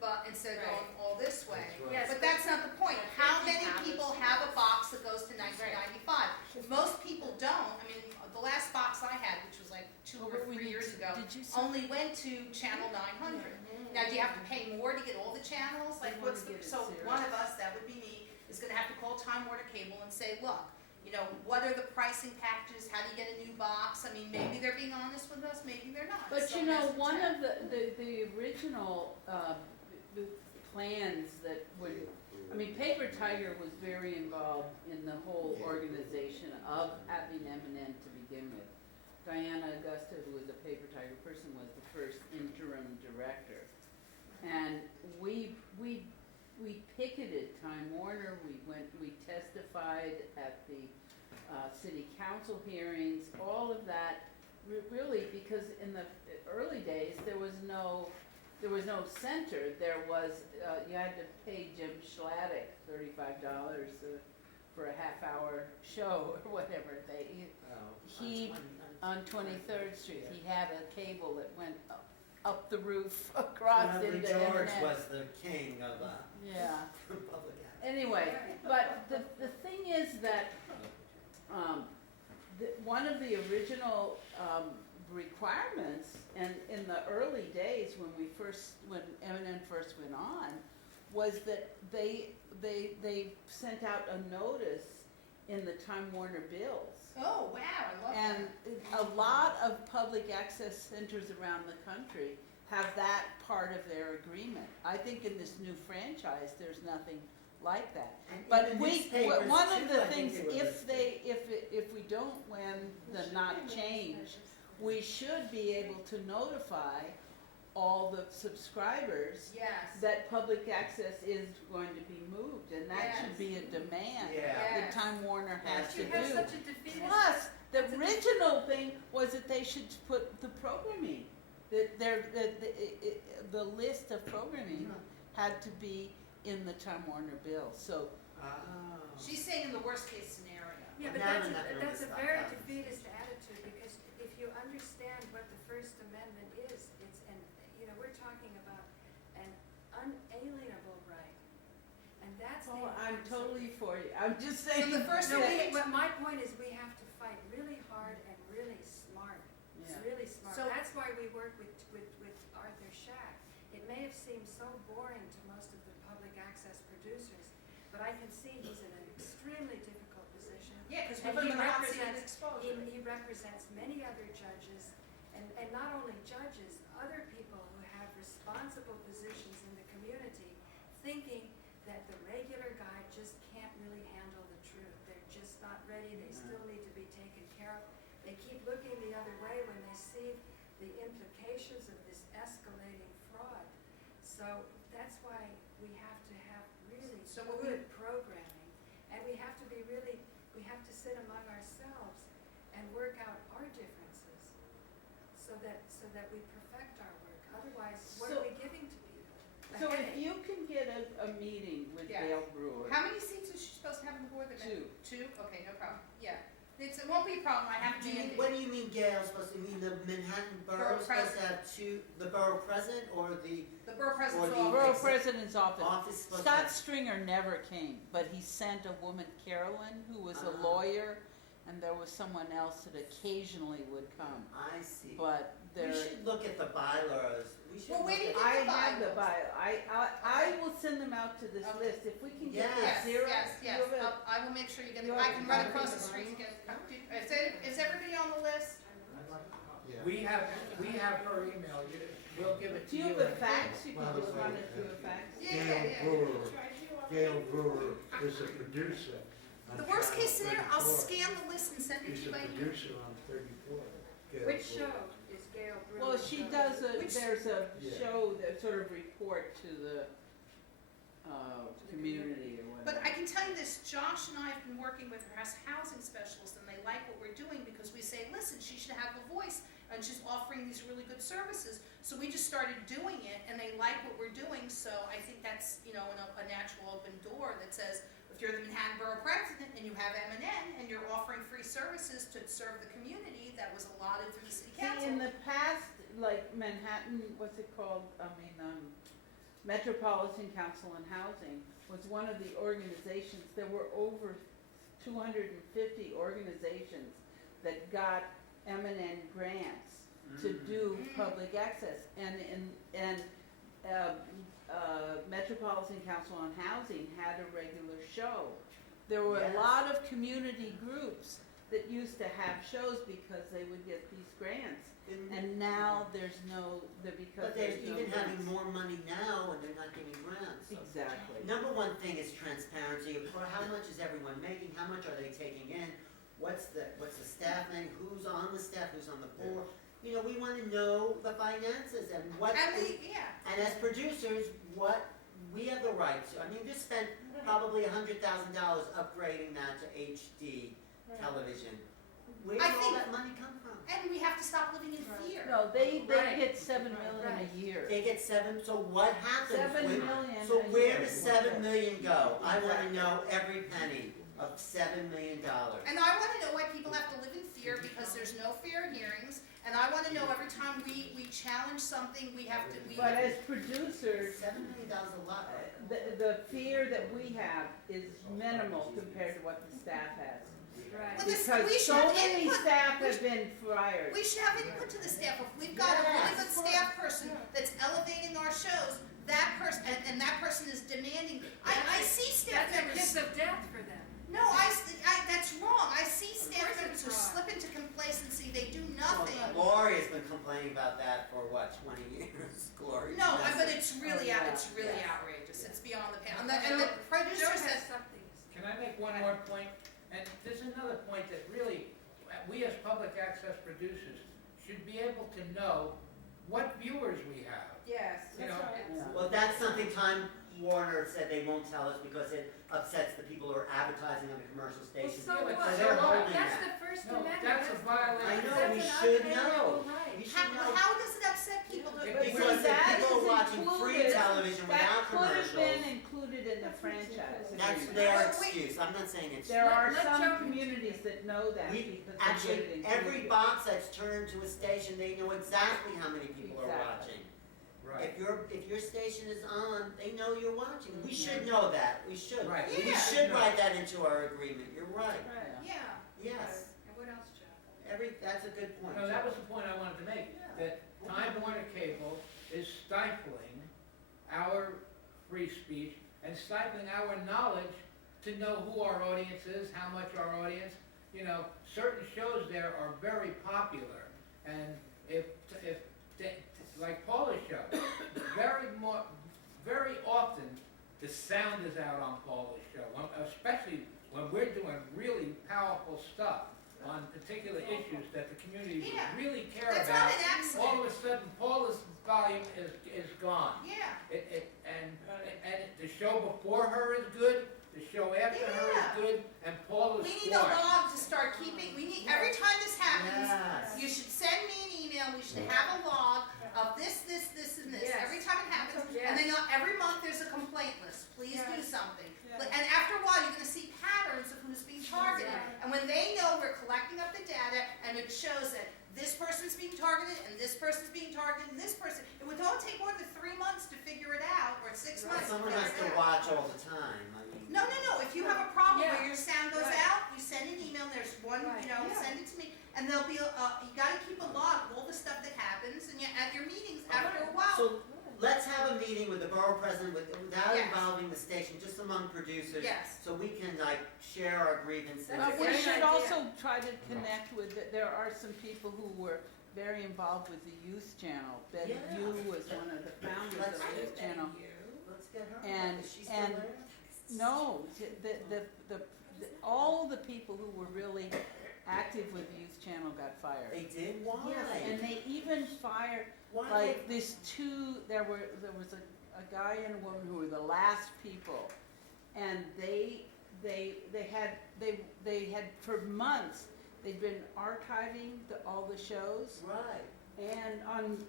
but instead of going all this way. That's right. Yes, But that's not the point. How If you many have it. people have a box that goes to 1995? Most people don't. I mean, the last box I had, which was like 2 Oh, or but we 3 need years to- ago, did you see- only went to channel 900. Now, do you have to pay more to get all the channels? Like, I what's wanna the, get it so serious. one of us, that would be me, is gonna have to call Time Warner Cable and say, look, you know, what are the pricing packages? How do you get a new box? I mean, maybe they're being honest with us, maybe they're not. But So you know, that's the one check. of the original, the plans that when, I mean, Paper Tiger was very involved in the whole organization of having M&M to begin with. Diana Augusta, who was a Paper Tiger person, was the first interim director. And we picketed Time Warner, we testified at the city council hearings, all of that, really, because in the early days, there was no center, there was, you had to pay Jim Schlatic $35 for a half-hour show, or whatever, he, on 23rd Street, he had a cable that went up the roof, across Remember into George M&S. was the king of Yeah. public access. Anyway, but the thing is that, one of the original, requirements, and in the early days when M&N first went on, was that they sent out a notice in the Time Warner bills. Oh, wow, I love that. And a lot of public access centers around the country have that part of their agreement. I think in this new franchise, there's nothing like that. And But in the we, newspapers, one of too, the I think things, they were if we don't win the not change, we should be able to notify all the subscribers Yes. that public access is going to be moved, and that should Yes. be a demand Yeah. that Time Warner has But to you have do. such a defeatist. Plus, the original thing was that they should put the programming, that the list of programming had to be in the Time Warner bill, so. She's saying in the worst case scenario. Yeah, but Now that's we're not gonna a stop very that. defeatist attitude, because if you understand what the First Amendment is, it's we're talking about an unalienable right. And that's the Oh, I'm importance of totally for you, I'm just So saying. the first No, thing, but my point is we have to fight really hard and really smart. It's Yeah. really smart. So- That's why we work with Arthur Schack. It may have seemed so boring to most of the public access producers, but I can see he's in an extremely difficult position. yeah, because And we're he in the hot seat of represents, exposure. he represents many other judges, and not only judges, other people who have responsible positions in the community, thinking that the regular guy just can't really handle the truth. They're just not ready, they still need to be taken care of. They keep looking the other way when they see the implications of this escalating fraud. So that's why we have to have really So what we- good programming, and we have to sit among ourselves and work out our differences. So that we perfect our work. Otherwise, what So- are we giving to people? A So if headache. you can get a meeting with Yeah. Gail Brewer. How many seats is she supposed to have on the board? Two. Two? Okay, no problem. Yeah. It won't be a problem. I have Mandy. What do you mean Gail's supposed to mean, the Manhattan Borough Borough supposed to have two, the borough president or the The borough president's Or the office. Borough President's office. office supposed to Scott have? Stringer never came, but he sent a woman, Carolyn, who was a Uh-huh. lawyer, and there was someone else that occasionally would come. I see. But We there, should look at the bylaws. We should Well, look where do you at- get I the have the bylaws? bio, I will send them out to this Okay. list. If we can get Yes, the Xerox, Yes, you have a- I will make sure you get it. you I have can a run copy across of the it, street and get it. Is everybody on the list? Yeah. We have her email, we'll give it to Do you. you have a and- fax? You Well, can just it's run like, it through a fax? Gail Brewer is a producer. on The worst case Channel scenario, I'll 34. scan the list and send it to She's you a by email. producer on 34. Gail Which Brewer. show is Gail Brewer? Well, she does Which- there's a Yeah. show that sort of report to the, community or But whatever. I can tell you this, Josh and I have been working with her as housing specialists, and they like what we're doing because we say, listen, she should have a voice, and she's offering these really good services. So we just started doing it, and they like what we're doing, so I think that's, a natural open door that says, if you're the Manhattan Borough President and you have M&N and you're offering free services to serve the community that was allotted through the city See, council. in the past, like Manhattan, what's it called, Metropolitan Council on Housing was one of the organizations, there were over 250 organizations that got M&N grants to do public access. And Metropolitan Council on Housing had a regular show. There were Yes. a lot of community groups that used to have shows because they would get these grants. And now there's no, because But they're there's no even having grants. more money now and they're not giving grants. Exactly. Number one thing is transparency. For how much is everyone making? How much are they taking in? What's the staffing? Who's on the staff? Who's on the board? We want to know the finances and what. And as producers, what we have the right to. I mean, we just spent probably $100,000 upgrading that to HD television. Where I did all think- that money come from? And we have to stop living in fear. No, they Right. get 7 million a year. They get so what happens? 7 when- million So a where year. does 7 million go? I want to Exactly. know every penny of $7 million. And I want to know why people have to live in fear because there's no fair hearings. And I want to know every time we challenge something, we have to. But as producers, $7 million is a lot. the fear that we have is minimal compared to what the staff has. Right. Well, this- Because we should so have many input. staff We have should- been fired. We should have input to the staff. If we've got a really good staff person that's elevating our shows, that person, and that person is demanding. I see staff That's a members. kiss of death for them. No, that's wrong. I see staff course members who it's wrong. slip into complacency. They do nothing. Gloria's been complaining about that for what, 20 years? Glory. No, but it's really Oh, yeah. outrageous. Yes. It's beyond the pale. And the Joe producer has says, something to say. Can I make one more point? And there's another point that really, we as public access producers should be able to know what viewers we have. yes. You know, Well, that's something Time Warner said they won't tell us because it upsets the people who are advertising on the commercial Well, stations. so Yeah, but what? they're holding That's that. the First No, Amendment. that's a violation. I know, That's we an should unalienable know. right. We should know. How does it upset people? But Because if that people is are watching free included- television without That could have been commercials, included in the franchise. that's agreement. their Wait. excuse. I'm not saying it's. There are Let some Joe- communities that know that We, because they get it actually, every included. box that's turned to a station, they know exactly how many people are Exactly. watching. Right. If your station is on, they know you're watching. We should know that. We should. Right. We Yeah. should write that into our agreement. You're right. Right. Yeah. Yes. And what else, Joe? That's a good point. No, that was the point I wanted to make, that Time Warner Cable is stifling our free speech and stifling our knowledge to know who our audience is, how much our audience, certain shows there are very popular. And like Paula's show, very often, the sound is out on Paula's show, especially when we're doing really powerful stuff on particular issues that the community Yeah. really care That's about. not an accident. All of a sudden, Paula's volume is gone. Yeah. And the show before her is good, the show after her Yeah. is good, and Paula's We need a quiet. log to start keeping, every time this happens, Yes. you should send me an email email, we should have a log of this, and this, Yes. every time it happens, Yes. and then every month there's a complaint list, please do Yes. something. Yes. And after a while, you're gonna see patterns of who's being targeted, Exactly. and when they know we're collecting up the data, and it shows that this person's being targeted, and this person's being targeted, and this person, it would all take more than 3 months to figure it out, or 6 But months to someone figure has it to out. watch all the time, I mean. No, if you have a problem Yeah. where your sound goes Right. out, you send an email, there's one, Right. you know, Yeah. send it to me, and there'll be, you gotta keep a log of all the stuff that happens, and at your meetings, after a while. So, let's have a meeting with the borough president without Yes. involving the station, just among producers. Yes. So we can like share our grievances. That's But a we great should idea. also try to connect with, there are some people who were very involved with the youth channel. Betty Yeah. Yu was one of the founders Let's of the youth channel. Let's get her. And- Is she still and- there? No, all the people who were really active with the youth channel got fired. They did? Why? Yes, and they even fired, Why like, this there was a guy and a woman who were the last people, and they had for months, they'd been archiving all the shows Right. and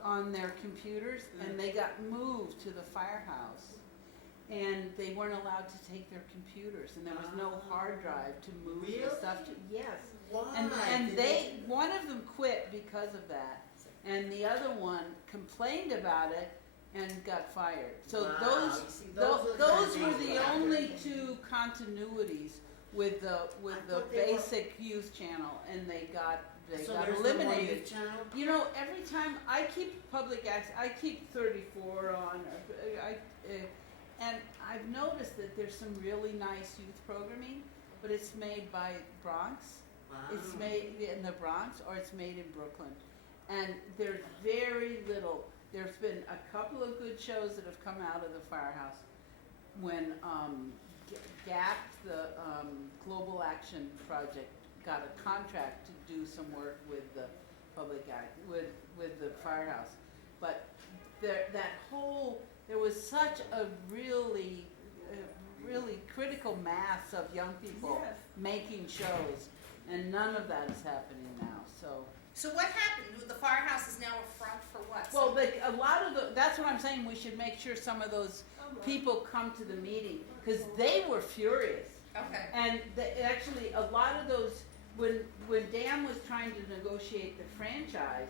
on their computers, and they got moved to the firehouse, and they weren't allowed to take their computers, and there was no hard drive to move the stuff to. Yes. Why? And Did one of them quit because of that, and the other one complained about it and got fired. So Wow, those you see, those are were things the that only happen. two continuities with the thought they were- basic youth channel, and they got So got there's no more eliminated. youth channel? You know, every time I keep public access, I keep 34 on, and I've noticed that there's some really nice youth programming, but it's made by Bronx. Wow. It's made in the Bronx, or it's made in Brooklyn, and there's very little. There's been a couple of good shows that have come out of the firehouse when GAP, the Global Action Project, got a contract to do some work with the with the firehouse. But there was such a really critical mass of young people Yes. making shows, and none of that is happening now. So what happened? The firehouse is now a front for what? Well, a lot of that's what I'm saying. We should make sure some of those people come to the meeting, because they were furious. Okay. And actually, a lot of those, when Dan was trying to negotiate the franchise,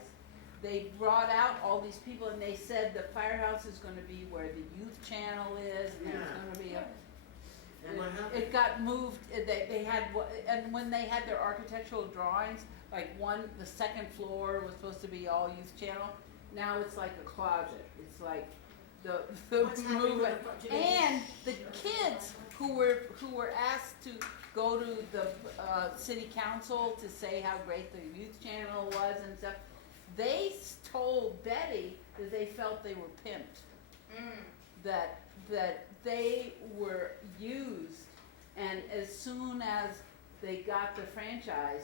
they brought out all these people, and they said the firehouse is going to be where the youth channel is, and there's Yeah. going to be a. And what happened? It got moved. They had, and when they had their architectural drawings, like the second floor was supposed to be all youth channel. Now it's like a closet. It's like the What's happening with movement. the- And the kids who were asked to go to the city council to say how great the youth channel was and stuff, they told Betty that they felt they were pimped. That they were used, and as soon as they got the franchise,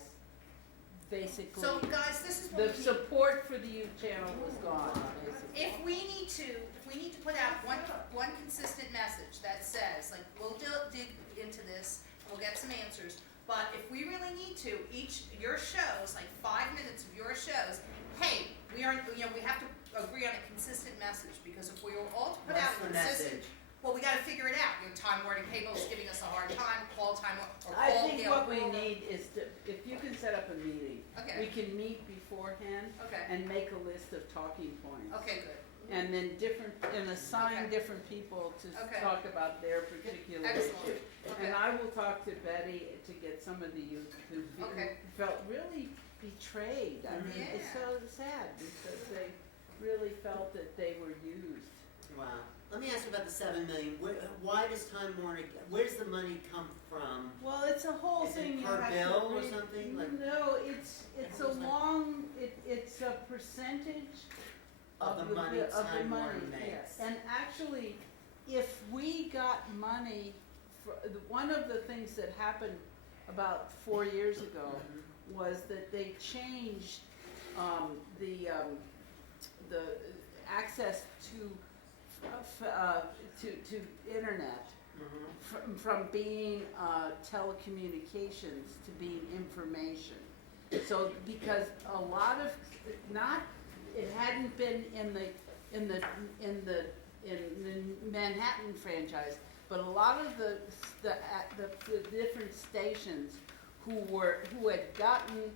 basically, So guys, this is what the we need. support for the youth channel was gone, basically. If we need to put out one consistent message that says, like, we'll dig into this, and we'll get some answers, but if we really need to, your shows, like 5 minutes of your shows, hey, we have to agree on a consistent message, because if we were all to put out What's a the consistent, message? well, we gotta figure it out. Time Warner Cable is giving us a hard time, call Time Warner, or I call think Gail what we Brewer. need is if you can set up a meeting, Okay. we can meet beforehand Okay, and make a list of talking points. okay, good. And then assign Okay. different people to Okay. talk about their particular Excellent. issue. Okay. And I will talk to Betty to get some of the youth who Okay. felt really betrayed. I mean, it's Yeah. so sad, because they really felt that they were used. Wow. Let me ask you about the 7 million. Why does Time Warner? Where does the money come from? Well, it's a whole Is it thing. You per have bill to or read. something? Like- No, it's a percentage Of the money of the Time money, Warner makes. yes. And actually, if we got money, one of the things that happened about 4 years ago was that they changed the access to internet from being telecommunications to being information. So because a lot of, not it hadn't been in the Manhattan franchise, but a lot of the different stations who had gotten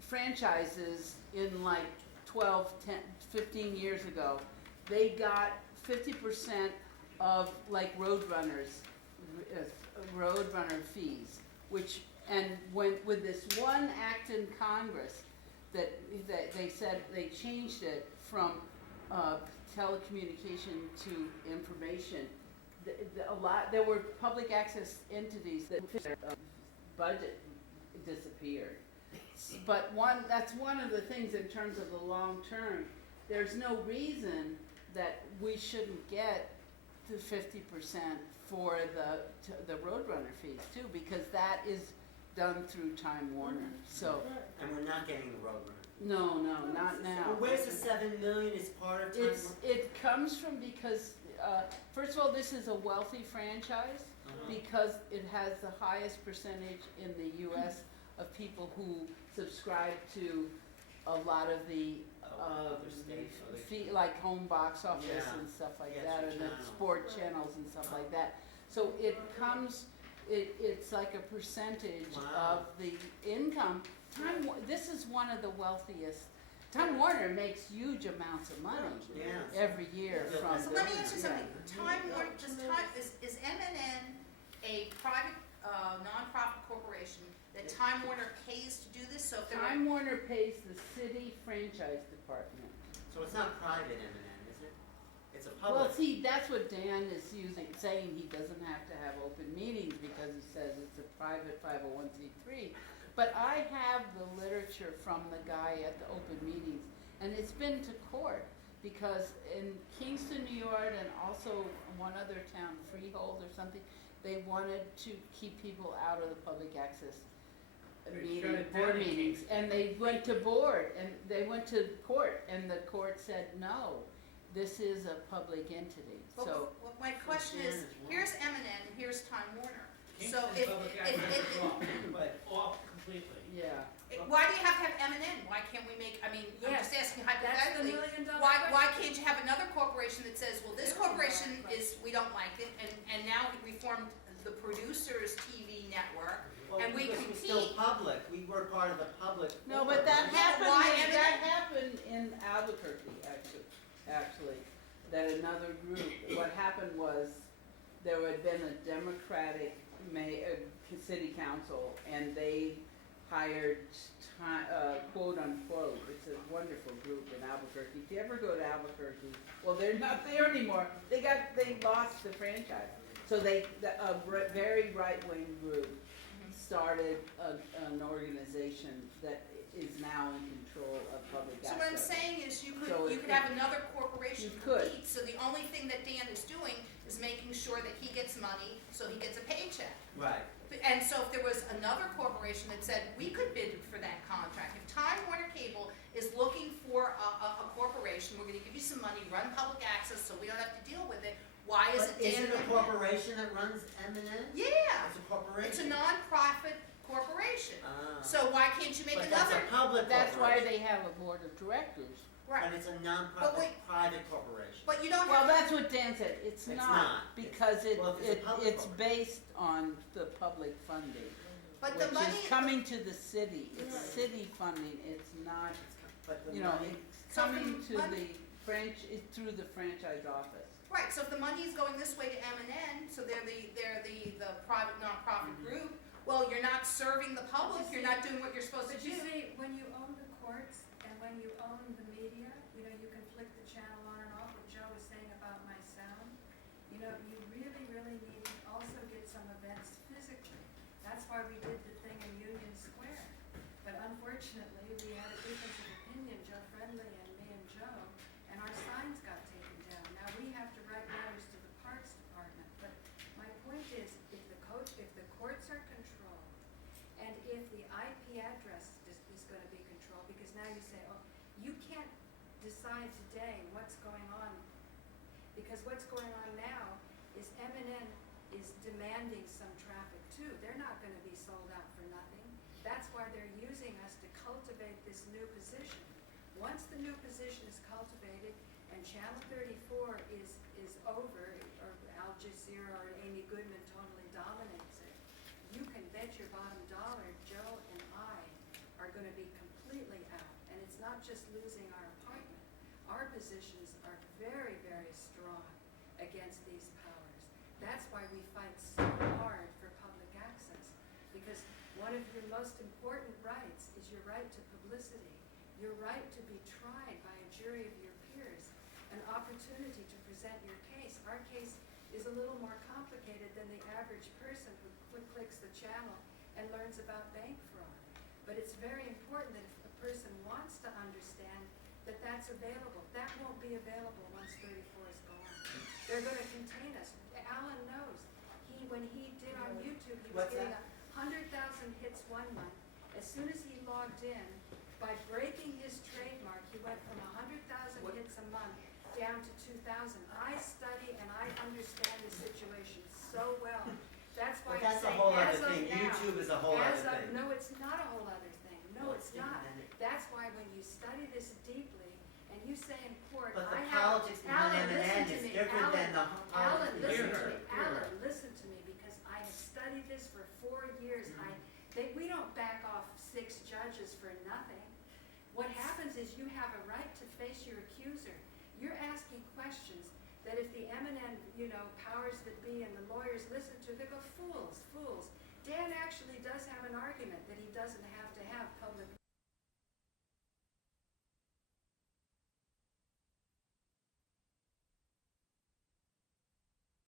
franchises in like 12, 10, 15 years ago, they got 50% of like Roadrunner fees, which, and when, with this one act in Congress that they said they changed it from telecommunication to information, there were public access entities that their budget disappeared. But that's one of the things in terms of the long term. There's no reason that we shouldn't get to 50% for the Roadrunner fees too, because that is done through Time Warner. So. And we're not getting the Roadrunner. No, not now. Well, where's the $7 million is part of Time Warner? It comes from because, first of all, this is a wealthy franchise because it has the highest percentage in the U.S. of people who subscribe to a lot of the like home box office and stuff like that, and the sport channels and stuff like that. So it comes, it's like a percentage of the income. This is one of the wealthiest. Time Warner makes huge amounts of money every year from. So let me ask you something. Time Warner, is MNN a private nonprofit corporation that Time Warner pays to do this? So if Time Warner pays the city franchise department. So it's not private M&M, is it? It's a public. Well, see, that's what Dan is saying he doesn't have to have open meetings because he says it's a private 501c3. But I have the literature from the guy at the open meetings, and it's been to court because in Kingston, New York, and also one other town, Freehold or something, they wanted to keep people out of the public access board meetings, and they went to court, and the court said no, this is a public entity. Well, So my question is, here's M&N and here's Time Warner. So Off completely. yeah. Why do you have to have M&N? Why can't we make, I'm just asking hypothetically, That's the $1 million why question. can't you have another corporation that says, well, this corporation we don't like it, and now we formed the Producers TV Network, and we because compete. we're still public. We were part of the public. No, but that Why happened. M&N? That happened in Albuquerque, actually. That another group. What happened was there had been a Democratic city council, and they hired quote unquote. It's a wonderful group in Albuquerque. If you ever go to Albuquerque, well, they're not there anymore. They lost the franchise. So a very right-wing group started an organization that is now in control of public access. So what I'm saying is you could So have another corporation You could. compete. So the only thing that Dan is doing is making sure that he gets money so he gets a paycheck. Right. And so if there was another corporation that said, we could bid for that contract, if Time Warner Cable is looking for a corporation, we're gonna give you some money, run public access so we don't have to deal with it, why is But it Dan? is it a corporation that runs M&M? Yeah, It's a corporation. it's a non-profit corporation. Ah. So why can't you make But another? that's a public That's why corporation. they have a board of directors. Right, But it's a But non-profit, wait. private corporation. but you don't Well, have, that's what Dan said. It's It's not, not. because Well, if it's a public it's corporation. based on the public funding, but the which money. is coming to the city. It's city funding. It's not, But the you know, money, it's So coming the to money- it's through the franchise office. Right, so if the money is going this way to M&N, so they're the private nonprofit group, well, you're not serving the public, you're not doing what you're supposed to But do. you see, when you own the courts and when you own the media, you know, you can flick the channel on and off, what Joe was saying about my sound. You know, you really, really need to also get some events physically. That's why we did the thing in Union Square. But unfortunately, we had a difference of opinion, Joe Friendly and me and Joe, and our signs got taken down. Now, we have to write letters to the Parks Department, but my point is, if the courts are controlled, and if the IP address is gonna be controlled, because now you say, oh, you can't decide today what's going on, because what's going on now is M&N is demanding some traffic too. They're not gonna be sold out for nothing. That's why they're using us to cultivate this new position. Once the new position is cultivated and Channel 34 is over, or Al Jazeera or Amy Goodman totally dominates it, you can bet your bottom dollar Joe and I are going to be completely out. And it's not just losing our appointment. Our positions are very, very strong against these powers. That's why we fight so hard for public access, because one of your most important rights is your right to publicity, your right to be tried by a jury of your peers, an opportunity to present your case. Our case is a little more complicated than the average person who clicks the channel and learns about bank fraud. But it's very important that if a person wants to understand that that's available. That won't be available once 34 is gone. They're going to contain us. Alan knows. When he did on YouTube, he was What's getting that? 100,000 hits one month. As soon as he logged in, by breaking his trademark, he went from 100,000 hits a month down to 2,000. I study and I understand the situation so well. That's why But that's I say, a whole as other of thing. now, YouTube is a whole as other of- thing. No, it's not a whole other thing. No, Well, it's think not. about it. That's why when you study this deeply and you say in court, But the I have, politics behind Alan, listen M&M to is me. different than the Alan, politics. listen to Hear me. her, hear her. Alan, listen to me, because I have studied this for 4 years. We don't back off 6 judges for nothing. What happens is you have a right to face your accuser. You're asking questions that if the eminent, powers that be and the lawyers listen to, they go, fools, fools. Dan actually does have an argument that he doesn't have